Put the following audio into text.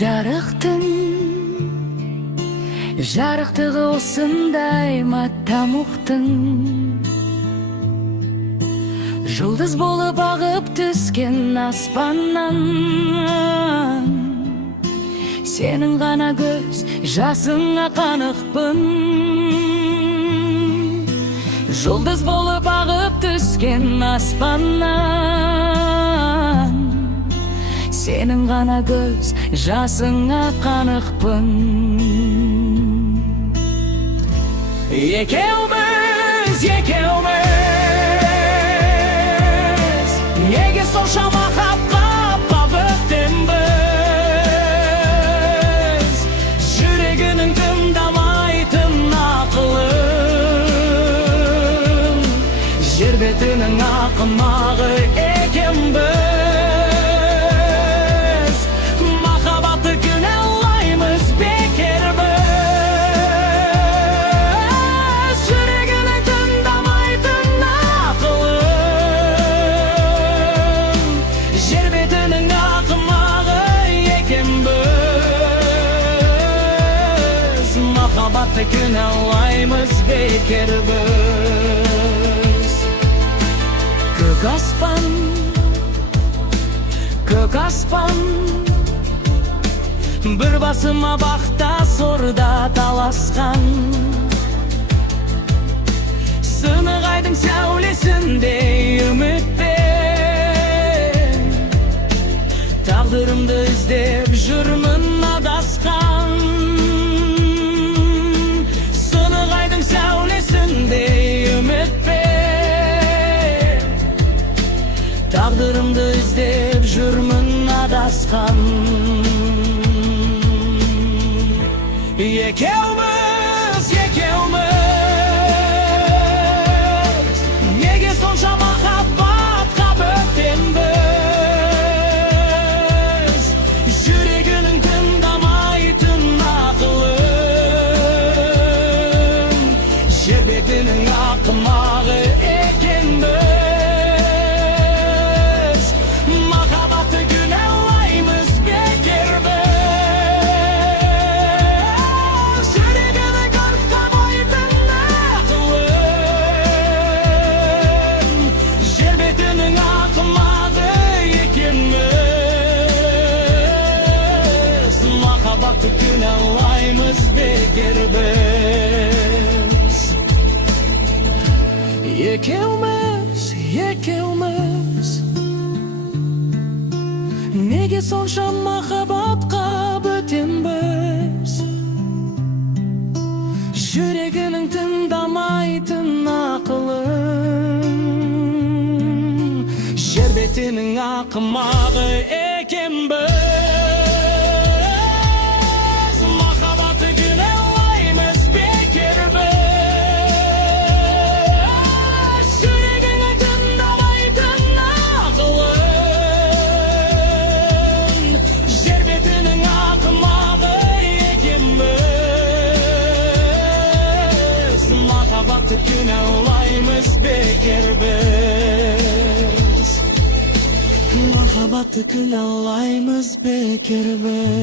Жарықтың жарықтығы осындай ма тамұқтың, жұлдыз болып ағып түскен аспаннан. Сенің ғана көз жасыңа қанықпын, жұлдыз болып ағып түскен аспаннан. Сенің ғана көз жасыңа қанықпын. Екеуміз, неге сонша махаббатқа бөтенбіз? Жүрегінің тыңдамайтын ақылын, жер бетінің ақымағы екенбіз. Махаббатты күнәлаймыз, бекербіз. Жүрегінің тыңдамайтын ақылын, жер бетінің ақымағы екенбіз. Махаббатты күнәлаймыз, бекербіз. Көк аспан, бір басыма бақта сорда таласқан. Сынық айдың сәулесіндей үмітпен, тағдырымды іздеп жүрмін адасқан. Сынық айдың сәулесіндей үмітпен, тағдырымды іздеп жүрмін адасқан. Екеуміз, неге сонша махаббатқа бөтенбіз? Жүрегінің тыңдамайтын ақылын, жер бетінің ақымағы екенбіз. Махаббатты күнәлаймыз, бекербіз. Жүрегінің тыңдамайтын ақылын, жер бетінің ақымағы екенбіз. Махаббатты күнәлаймыз, бекербіз. Екеуміз, неге сонша махаббатқа бөтенбіз? Жүрегінің тыңдамайтын ақылын, жер бетінің ақымағы екенбіз. Махаббатты күнәлаймыз, бекербіз. Жүрегінің тыңдамайтын ақылын, жер бетінің ақымағы екенбіз. Махаббатты күнәлаймыз, бекербіз. Махаббатты күнәлаймыз, бекербіз.